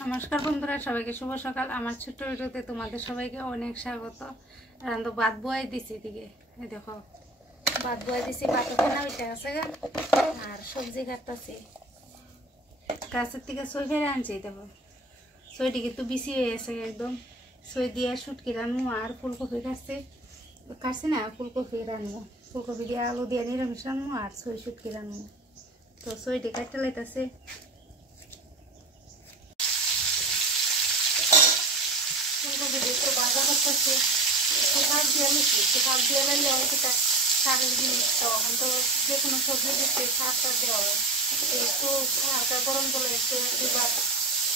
নমস্কার বন্ধুরা, সবাইকে শুভ সকাল। আমার ছোট্ট ভিডিওতে তোমাদের সবাইকে অনেক স্বাগত। রান্ধো ভাত বয়াই দিছি, দিকে এই দেখো ভাত বয়াই দিছি, ভাত ওখানে ওইটা আছে গা, আর সবজি কাটতেছি। গাছের থেকে সই ফেরে আনছি, দেখো সইটি কিন্তু বেশি হয়ে গেছে একদম। সই দিয়ে শুটকি রানবো আর ফুলকপি কাটছি না, ফুলকপি রানবো। ফুলকপি দিয়ে আলু দিয়ে নিরামিষ রানবো আর সই শুটকি রানবো। তো সইটি কাটতে লাইতেছে। ফুলকপি দিয়ে একটু ভাজা করতেছি, শুকার দিয়ে নিচ্ছি। শুকার দিয়ে নিলে অনেকটা শাকের জিনিস, তো এখন তো যে কোনো সবজি দিচ্ছি শাকটা দেওয়া হয়। একটু হালকা গরম করে একটু দুবার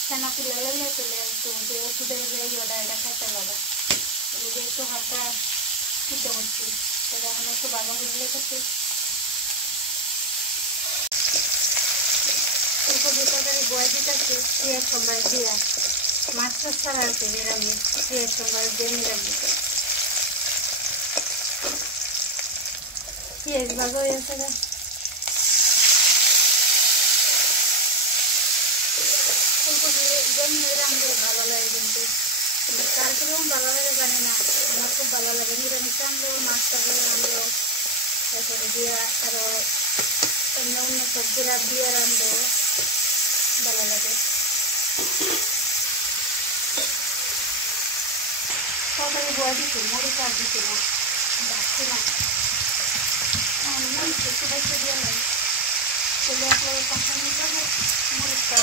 ফেনা তুলে নিলে তুলে একটু যে ওষুধের যে ইয়েটা এটা খাইতে পারে। এদিকে একটু হালকা সিদ্ধ করছি, সেটা এখন একটু ভাজা ভুজলে করছি। ফুলকপি তরকারি বয়ে দিতেছি পেঁয়াজ সম্বাস দিয়া, মাছ টাছ ছাড়া আছে নিরামিষ, পেঁয়াজ সম্বাস দিয়ে নিরামিষ। পেঁয়াজ ভাজা হয়ে আছে গা। ফুলকপি যেমনি রাঁধলে ভালো লাগে, কিন্তু কার কিরকম ভালো লাগে জানি না, আমার খুব ভালো লাগে। নিরামিষ রাঁধলেও, মাছ তরকারি রাঁধলেও, তারপরে দিয়ে আরও অন্য অন্য সবজিরা দিয়ে রাঁধলেও ভালো লাগে। তরকারি বয়া দিচ্ছি, মরিচ আর দিচ্ছি না, ডাকছি না, মরিচ একটু বেশি দিয়ে নেই, চলে আসলে কষা নিতে হবে মরিচটা।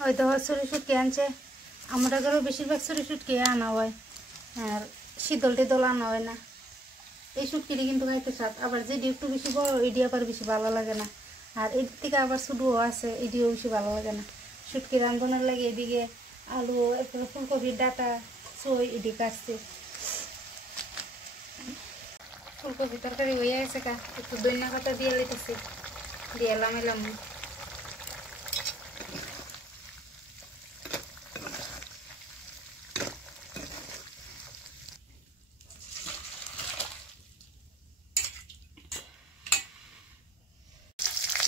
হয়তো ছুরি শুটকি আনছে, আমরা ঘরেও বেশিরভাগ ছুরি শুটকি আনা হয়, আর শীতল টিতল আনা হয় না। এই শুটকিটি কিন্তু খাইতে স্বাদ, আবার যেটি একটু বেশি বড় এটি আবার বেশি ভালো লাগে না, আর এর থেকে আবার ছোটও আছে, এটিও বেশি ভালো লাগে না। শুটকি রান্ধনের লাগে এদিকে আলু, এরপরে ফুলকপির ডাটা সই এটি কাটছে। ফুলকপি তরকারি হয়ে গেছে কা, একটু ধনিয়া পাতা দিয়ে লেটেছি, দিয়ে এলাম।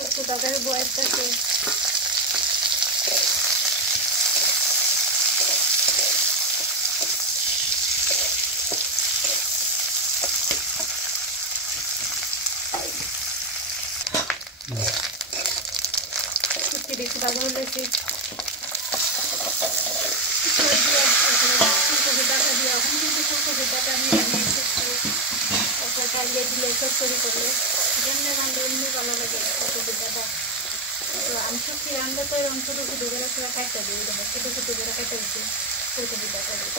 একটু তরকারি বয়েসটাছে, একটু ভালো হলেছি ফুলকপি ডাটা দিয়ে। এখন কিন্তু ফুলকপি ডাটা নিয়ে ডালিয়ে দিলে চচ্চড়ি করলে যেমনি রান্ধলে এমনি ভালো লাগে ফুলকপি ডাটা। তো আমি শুটকি রান্ধলে তো এরকম ছোটো ছোটো করে সবাই কাটতে দিই, দেখো ছোটো ছোটো করে কেটে দিচ্ছি ফুলকপি ডাটা দিয়ে।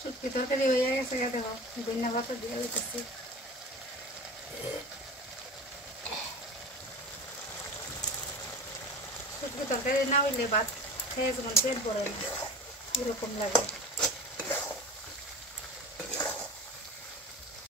শুটকি তরকারি হয়ে গেছে, দেখো ধনিয়া পাতা দিয়ে লেগেছি। শুটকি তরকারি না হইলে ভাত খেয়ে যখন পেট ভরে না, এরকম লাগে।